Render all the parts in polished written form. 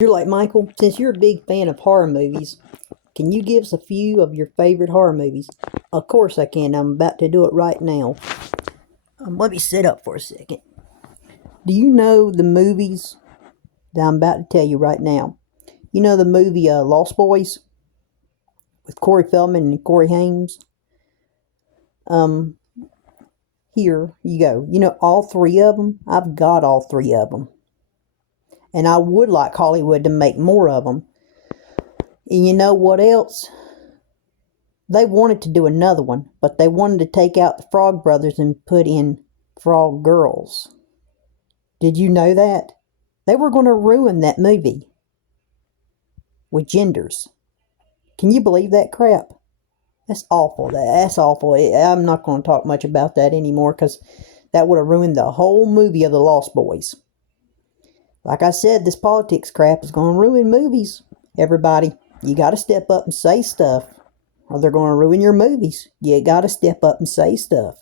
You're like, Michael, since you're a big fan of horror movies, can you give us a few of your favorite horror movies? Of course I can. I'm about to do it right now. Let me sit up for a second. Do you know the movies that I'm about to tell you right now? You know the movie Lost Boys with Corey Feldman and Corey Haim? Um, Here you go. You know all three of them? I've got all three of them. And I would like Hollywood to make more of them. And you know what else? They wanted to do another one, but they wanted to take out the Frog Brothers and put in Frog Girls. Did you know that? They were going to ruin that movie with genders. Can you believe that crap? That's awful. That's awful. I'm not going to talk much about that anymore because that would have ruined the whole movie of the Lost Boys. Like I said, this politics crap is going to ruin movies. Everybody, you got to step up and say stuff, or they're going to ruin your movies. You got to step up and say stuff.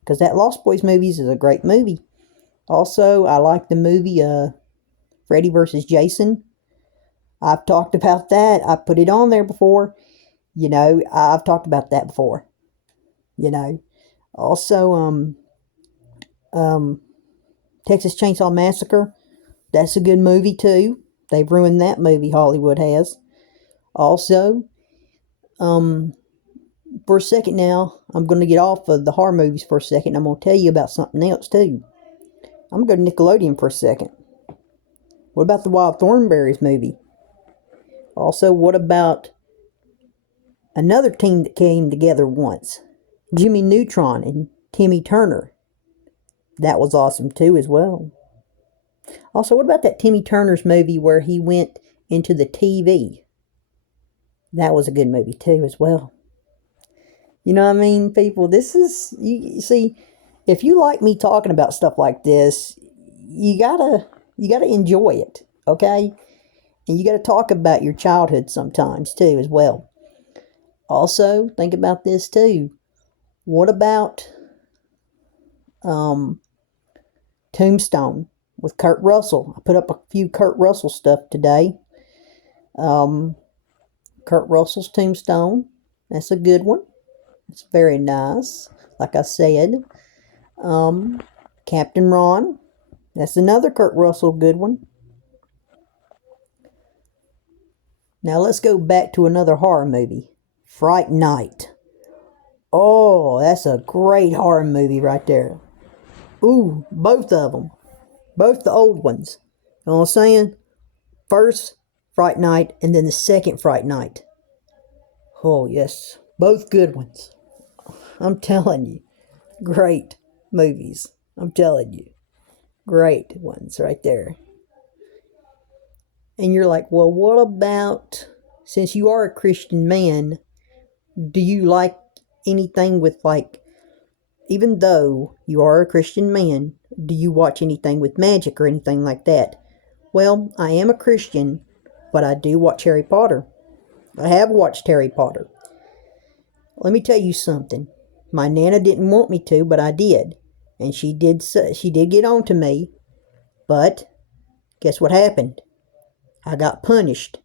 Because that Lost Boys movies is a great movie. Also, I like the movie Freddy vs. Jason. I've talked about that. I put it on there before. You know, I've talked about that before. You know. Also, Texas Chainsaw Massacre. That's a good movie too. They've ruined that movie, Hollywood has. Also, for a second now, I'm going to get off of the horror movies for a second. I'm going to tell you about something else too. I'm going to go to Nickelodeon for a second. What about the Wild Thornberrys movie? Also, what about another team that came together once? Jimmy Neutron and Timmy Turner. That was awesome too as well. Also, what about that Timmy Turner's movie where he went into the TV? That was a good movie too as well. You know what I mean, people? This is, you see, if you like me talking about stuff like this, you gotta enjoy it, okay? And you gotta talk about your childhood sometimes too as well. Also, think about this too. What about Tombstone with Kurt Russell? I put up a few Kurt Russell stuff today. Kurt Russell's Tombstone. That's a good one. It's very nice. Like I said. Captain Ron. That's another Kurt Russell good one. Now let's go back to another horror movie. Fright Night. Oh, that's a great horror movie right there. Ooh, both of them. Both the old ones. You know what I'm saying? First Fright Night and then the second Fright Night. Oh, yes. Both good ones. I'm telling you. Great movies. I'm telling you. Great ones right there. And you're like, well, what about, since you are a Christian man, do you like anything with like, even though you are a Christian man, do you watch anything with magic or anything like that? Well, I am a Christian, but I do watch Harry Potter. I have watched Harry Potter. Let me tell you something. My Nana didn't want me to, but I did. And she did get on to me. But guess what happened? I got punished.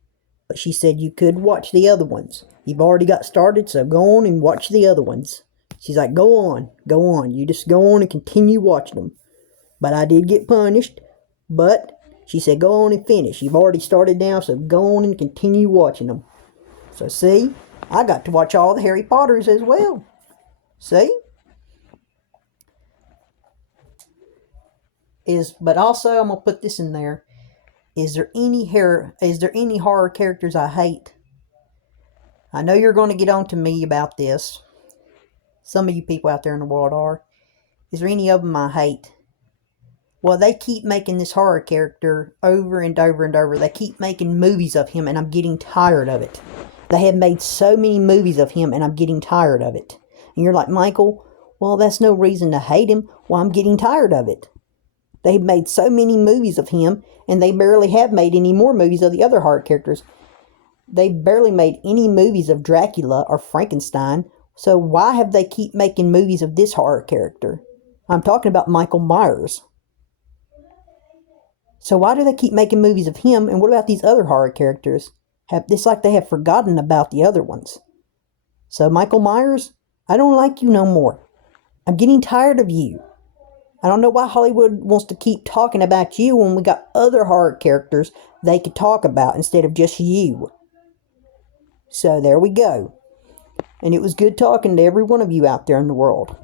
But she said you could watch the other ones. You've already got started, so go on and watch the other ones. She's like, go on. You just go on and continue watching them. But I did get punished. But she said, go on and finish. You've already started now, so go on and continue watching them. So see, I got to watch all the Harry Potters as well. See? But also, I'm going to put this in there. Is there any horror characters I hate? I know you're going to get on to me about this. Some of you people out there in the world are. Is there any of them I hate? Well, they keep making this horror character over and over and over. They keep making movies of him, and I'm getting tired of it. They have made so many movies of him, and I'm getting tired of it. And you're like, Michael, well, that's no reason to hate him. Well, I'm getting tired of it. They've made so many movies of him, and they barely have made any more movies of the other horror characters. They barely made any movies of Dracula or Frankenstein, so why have they keep making movies of this horror character? I'm talking about Michael Myers. So why do they keep making movies of him, and what about these other horror characters? It's like they have forgotten about the other ones. So Michael Myers, I don't like you no more. I'm getting tired of you. I don't know why Hollywood wants to keep talking about you when we got other horror characters they could talk about instead of just you. So there we go. And it was good talking to every one of you out there in the world.